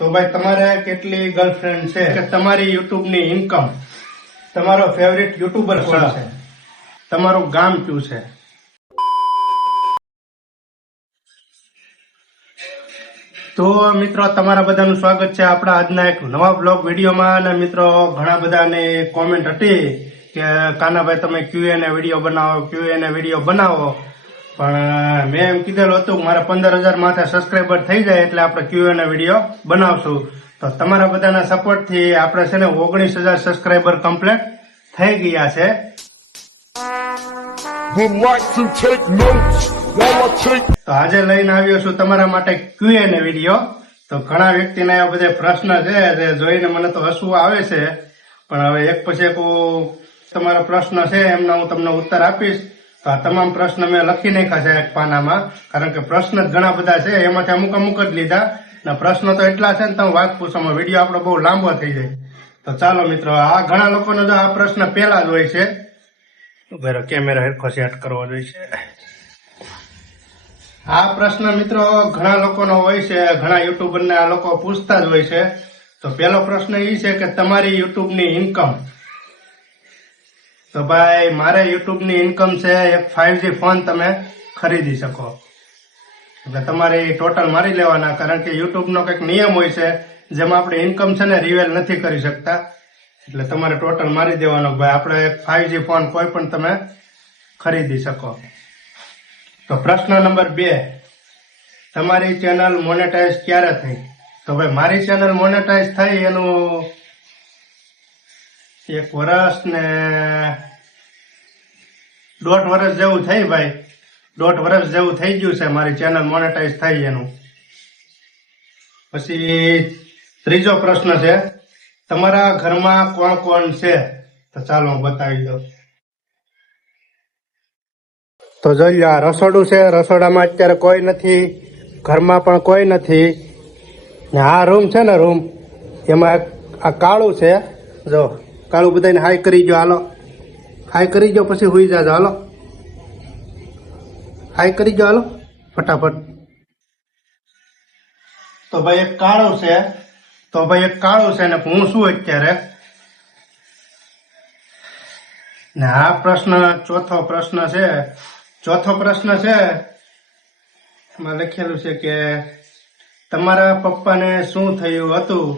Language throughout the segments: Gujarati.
તો ભાઈ તમારે કેટલી ગર્લફ્રેન્ડ છે કે તમારી યુટ્યુબ ની ઇન્કમ, તમારો ફેવરિટ યુટ્યુબર કોણ છે, તમારું ગામ કયું છે? તો મિત્રો તમારા બધાનું સ્વાગત છે આપણા આજના એક નવા બ્લોગ વિડીયોમાં. અને મિત્રો ઘણા બધાની કોમેન્ટ હતી કે કાનાભાઈ તમે ક્યુએને વિડીયો બનાવો, ક્યુએને વિડીયો બનાવો, પણ મેં એમ કીધેલું હતું મારે 15,000 માથે સબસ્ક્રાઈબર થઈ જાય એટલે આપણે ક્યુએને વિડીયો બનાવશું. તો તમારા બધાના સપોર્ટથી આપણે છે ને 19,000 સબસ્ક્રાઈબર કમ્પ્લીટ થઈ ગયા છે. તો આજે લઈને આવ્યો છું તમારા માટે ક્યુએને વિડીયો. તો ઘણા વ્યક્તિને આ બધે પ્રશ્ન છે જે જોઈને મને તો હસવું આવે છે, પણ હવે એક પછી એક તમારો પ્રશ્ન છે એમના હું તમને ઉત્તર આપીશ. તો આ તમામ પ્રશ્ન મેં લખી નાખ્યા છે એક પાનામાં, કારણ કે પ્રશ્ન જ ઘણા બધા છે, એમાંથી અમુક જ લીધા. ને પ્રશ્ન તો એટલા છે ને તમે વાત પૂછોમાં વિડીયો આપણો બહુ લાંબો થઈ જાય. તો ચાલો મિત્રો, આ ઘણા લોકોનો જો આ પ્રશ્ન પહેલા જ હોય છે. બરાબર, કેમેરા હેરખો સેટ કરવો જોઈએ. આ પ્રશ્ન મિત્રો ઘણા લોકોનો હોય છે, ઘણા યુટ્યુબરને આ લોકો પૂછતા જ હોય છે. તો પહેલો પ્રશ્ન એ છે કે તમારી યુટ્યુબની ઇન્કમ. તો ભાઈ મારે યુટ્યુબની ઇન્કમ છે એક 5G ફોન તમે ખરીદી શકો. એટલે તમારે ટોટલ મારી લેવાના, કારણ કે યુટ્યુબનો કંઈક નિયમ હોય છે જેમાં આપણે ઇન્કમ છે ને રિવેલ નથી કરી શકતા. એટલે તમારે ટોટલ મારી દેવાનો. ભાઈ આપણે એક 5G ફોન કોઈ પણ તમે ખરીદી શકો. તો પ્રશ્ન નંબર 2, તમારી ચેનલ મોનેટાઈઝ ક્યારે થઈ? તો ભાઈ મારી ચેનલ મોનેટાઈઝ થઈ એનું 1 વર્ષ ને 1.5 વર્ષ જેવું થઈ. ભાઈ 1.5 વર્ષ જેવું થઈ ગયું છે મારી ચેનલ મોનેટાઈઝ થઈ એનું. પછી ત્રીજો પ્રશ્ન છે, તમારા ઘરમાં કોણ કોણ છે? તો ચાલો હું બતાવી દઉં. તો જોઈ લો, આ રસોડું છે, રસોડામાં અત્યારે કોઈ નથી, ઘરમાં પણ કોઈ નથી. ને આ રૂમ છે ને, રૂમ એમાં આ કાળું છે. જો કાળું બધાને હાઈ કરી ગયો, હાલો હાઈ કરી ગયો, પછી હુઈ જાજો, હાલો હાઈ કરી ગયો, હાલો ફટાફટ. તો ભાઈ એક કાળું છે, ને હું શું અત્યારે. ને આ પ્રશ્ન ચોથો પ્રશ્ન છે, એમાં લખેલું છે કે તમારા પપ્પાને શું થયું હતું?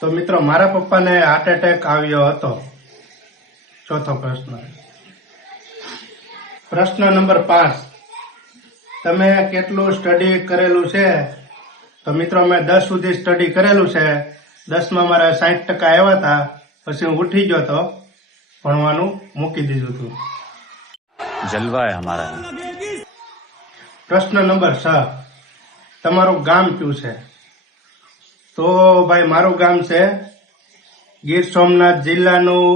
તો મિત્રો મારા પપ્પાને હાર્ટ એટેક આવ્યો હતો. ચોથો પ્રશ્ન. પ્રશ્ન નંબર 5, તમે કેટલું સ્ટડી કરેલું છે? તો મિત્રો મેં 10 સુધી સ્ટડી કરેલું છે. 10માં મારા 60% આવ્યા હતા, પછી હું ઉઠી ગયો તો ભણવાનું મૂકી દીધું હતું. જલવા હે હમારા. પ્રશ્ન નંબર 6, તમારું ગામ કયું છે? તો ભાઈ મારું ગામ છે ગીર સોમનાથ જિલ્લાનું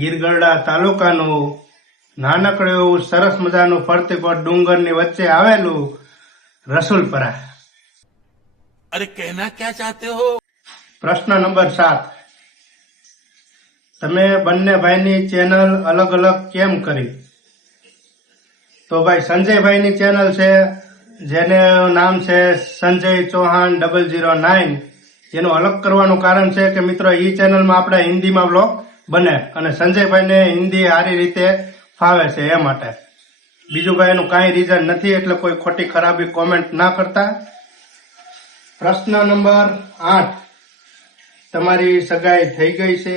ગીરગઢડા તાલુકાનું નાનકડું એવું સરસ મજાનું ફરતીકોટ ડુંગરની વચ્ચે આવેલું રસુલપરા. અરે કહેના ક્યા ચાહતે હો? પ્રશ્ન નંબર 7, તમે બંને ભાઈની ચેનલ અલગ અલગ કેમ કરી? તો ભાઈ સંજયભાઈની ચેનલ છે જેને નામ છે સંજય ચૌહાણ 009. એનું અલગ કરવાનું કારણ છે કે મિત્રો એ ચેનલમાં આપણે હિન્દીમાં બ્લોગ બને, અને સંજયભાઈને હિન્દી સારી રીતે ફાવે છે એ માટે. બીજું ભાઈ એનું કાંઈ રીઝન નથી, એટલે કોઈ ખોટી ખરાબી કોમેન્ટ ના કરતા. પ્રશ્ન નંબર 8, તમારી સગાઈ થઈ ગઈ છે?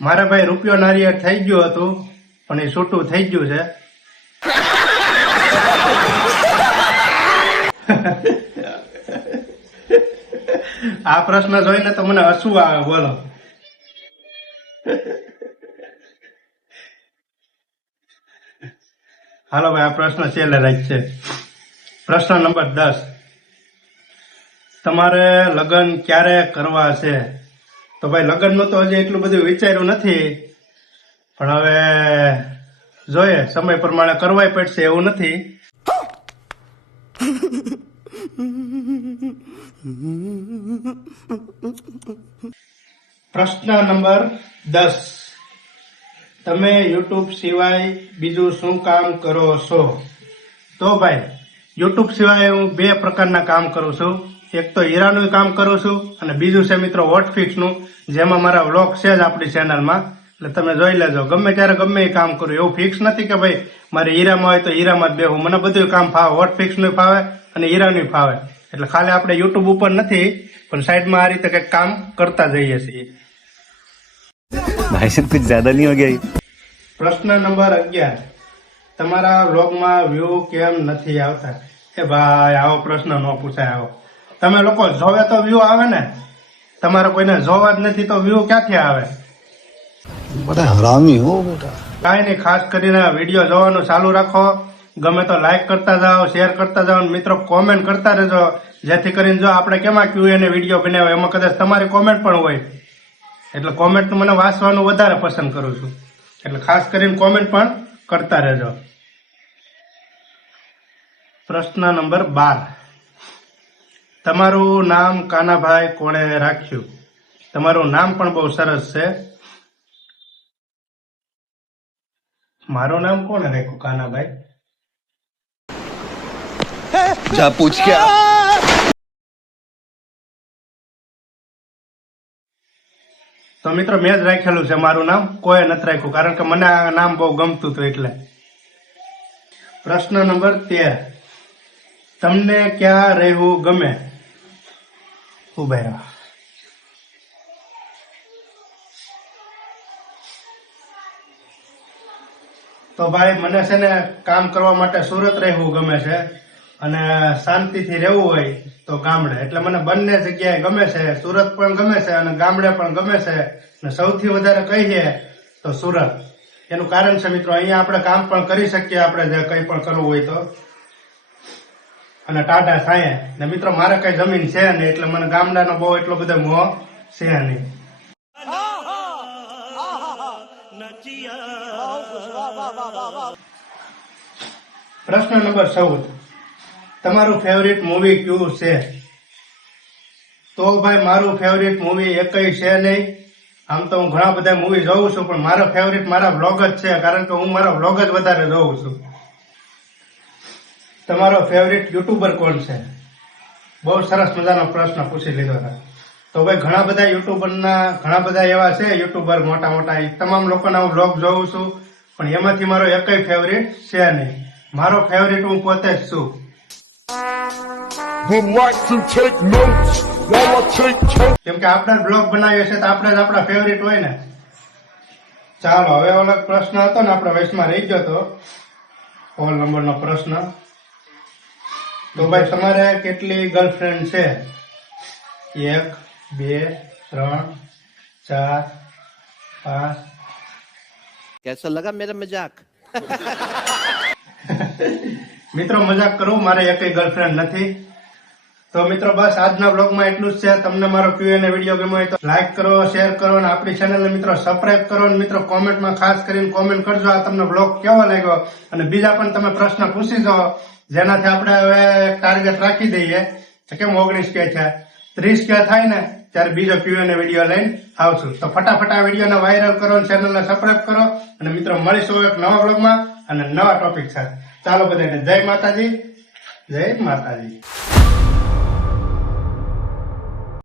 મારા ભાઈ રૂપિયો નારિયેળ થઈ ગયું હતું, પણ એ છૂટું થઈ ગયું છે. આ પ્રશ્ન જોઈને તો મને હસવું આવે, બોલો. હાલો ભાઈ આ પ્રશ્ન છેલ્લે રાખશે. પ્રશ્ન નંબર 10, તમારે લગ્ન ક્યારે કરવા છે? તો ભાઈ લગ્નનું તો હજી એટલું બધું વિચાર્યું નથી, પણ હવે જોઈએ સમય પ્રમાણે કરવાય પડશે એવું નથી. પ્રશ્ન નંબર 10, તમે યુટ્યુબ સિવાય બીજું શું કામ કરો છો? તો ભાઈ યુટ્યુબ સિવાય હું 2 પ્રકારના કામ કરું છું. એક તો હીરાનું કામ કરું છું અને બીજું છે મિત્રો વોટફિક્સનું, જેમાં મારા વ્લોગ છે જ આપણી ચેનલમાં. એટલે તમે જોઈ લેજો, ગમે ત્યારે ગમે એ કામ કરું. એવું ફિક્સ નથી કે ભાઈ મારે હીરામાં હોય તો હીરામાં જ બેહું. મને બધું કામ ફાવે, વોટફિક્સનું ફાવે અને હીરાનું ફાવે. એટલે ખાલી આપણે યુટ્યુબ ઉપર નથી, પણ સાઈડમાં આ રીતે કંઈક કામ કરતા જઈએ છીએ. भाई साहब कुछ ज्यादा नहीं हो गया ये? પ્રશ્ન નંબર 11, તમારા વ્લોગમાં વ્યૂ કેમ નથી આવતા? એ ભાઈ આવો પ્રશ્ન ન પૂછાય. આવો તમે લોકો જોવે તો વ્યૂ આવે ને, તમારે કોઈને જોવા જ નથી તો વ્યૂ ક્યાંથી આવે? बड़ा हरामी हो बेटा. કાંઈ નહીં, ખાસ કરીને વિડીયો જોવાનું ચાલુ રાખો. ગમે તો લાઈક કરતા જાઓ, શેર કરતા જાઓ, મિત્રો કોમેન્ટ કરતા રહેજો, જેથી કરીને જો આપણે કેમાં Q&A વિડીયો બનાવ્યો એમાં કદાચ તમારી કોમેન્ટ પણ હોય, એટલે કોમેન્ટ મને વાંચવાનું વધારે પસંદ કરું છું. એટલે ખાસ કરીને કોમેન્ટ પણ કરતા રહેજો. પ્રશ્ન નંબર 12, તમારું નામ કાનાભાઈ કોણે રાખ્યું? તમારું નામ પણ બહુ સરસ છે. મારું નામ કોણે રાખ્યું કાનાભાઈ? जा पूछ के आ. તો મિત્રો મેં જ રાખેલું છે મારું નામ, કોઈ નથી રાખ્યું, કારણ કે મને આ નામ બહુ ગમતું હતું એટલે. પ્રશ્ન નંબર 13, તમને ક્યાં રહેવું ગમે? ઉભા રહો. તો ભાઈ મને છે ને કામ કરવા માટે સુરત રહેવું ગમે છે, અને શાંતિથી રહેવું હોય તો ગામડે. એટલે મને બંને જગ્યાએ ગમે છે, સુરત પણ ગમે છે અને ગામડે પણ ગમે છે. અને સૌથી વધારે કહીએ તો સુરત. એનું કારણ છે મિત્રો, અહીંયા આપણે કામ પણ કરી શકીએ, આપણે જે કંઈ પણ કરવું હોય તો, અને ટાઢા થાય ને. મિત્રો મારે કઈ જમીન છે નહીં, એટલે મને ગામડાનો બહુ એટલો બધો મોહ છે નહીં. પ્રશ્ન નંબર 14, તમારું ફેવરિટ મૂવી કયું છે? તો ભાઈ મારું ફેવરિટ મૂવી એકય છે નહીં. આમ તો હું ઘણા બધા મૂવી જોઉં છું, પણ મારો ફેવરિટ મારા વ્લોગ જ છે, કારણ કે હું મારા વ્લોગ જ વધારે જોઉં છું. તમારો ફેવરિટ યુટ્યુબર કોણ છે? બહુ સરસ મજાનો પ્રશ્ન પૂછી લીધો છે. તો ભાઈ ઘણા બધા યુટ્યુબરના ઘણા બધા એવા છે યુટ્યુબર મોટા મોટા, એ તમામ લોકોના હું વ્લોગ જોઉં છું, પણ એમાંથી મારો એકય ફેવરિટ છે નહીં. મારો ફેવરિટ હું પોતે જ છું. would like to take notes while I take toast. કેમ કે આપણે બ્લોગ બનાવીએ છીએ તો આપણે જ આપણા ફેવરિટ હોય ને. ચાલો હવે ઓલો પ્રશ્ન હતો ને આપણે વયસમાં રહી ગયો તો, 16 નંબરનો પ્રશ્ન. તો ભાઈ તમારે કેટલી ગર્લફ્રેન્ડ છે? 1, 2, 3, 4, 5. कैसा लगा मेरा मजाक? મિત્રો મજાક કરું, મારે એકય ગર્લફ્રેન્ડ નથી. તો મિત્રો બસ આજના બ્લોગમાં એટલું જ છે. તમને મારો Q&A વિડીયો ગમ્યો હોય તો લાઈક કરો, શેર કરો અને આપણી ચેનલને મિત્રો સબસ્ક્રાઇબ કરો. અને મિત્રો કોમેન્ટમાં ખાસ કરીને કોમેન્ટ કરજો આ તમને બ્લોગ કેવો લાગ્યો, અને બીજા પણ તમે પ્રશ્ન પૂછી જાઓ, જેનાથી આપણે હવે ટાર્ગેટ રાખી દઈએ. કેમ 19 કે છે, 30 કે થાય ને ત્યારે બીજો Q&A વિડીયો લઈને આવશું. તો ફટાફટ આ વિડીયોને વાયરલ કરો અને ચેનલને સબસ્ક્રાઇબ કરો. અને મિત્રો મળીશું એક નવા બ્લોગમાં અને નવા ટોપિક સાથે. ચાલો બધાને જય માતાજી, જય માતાજી.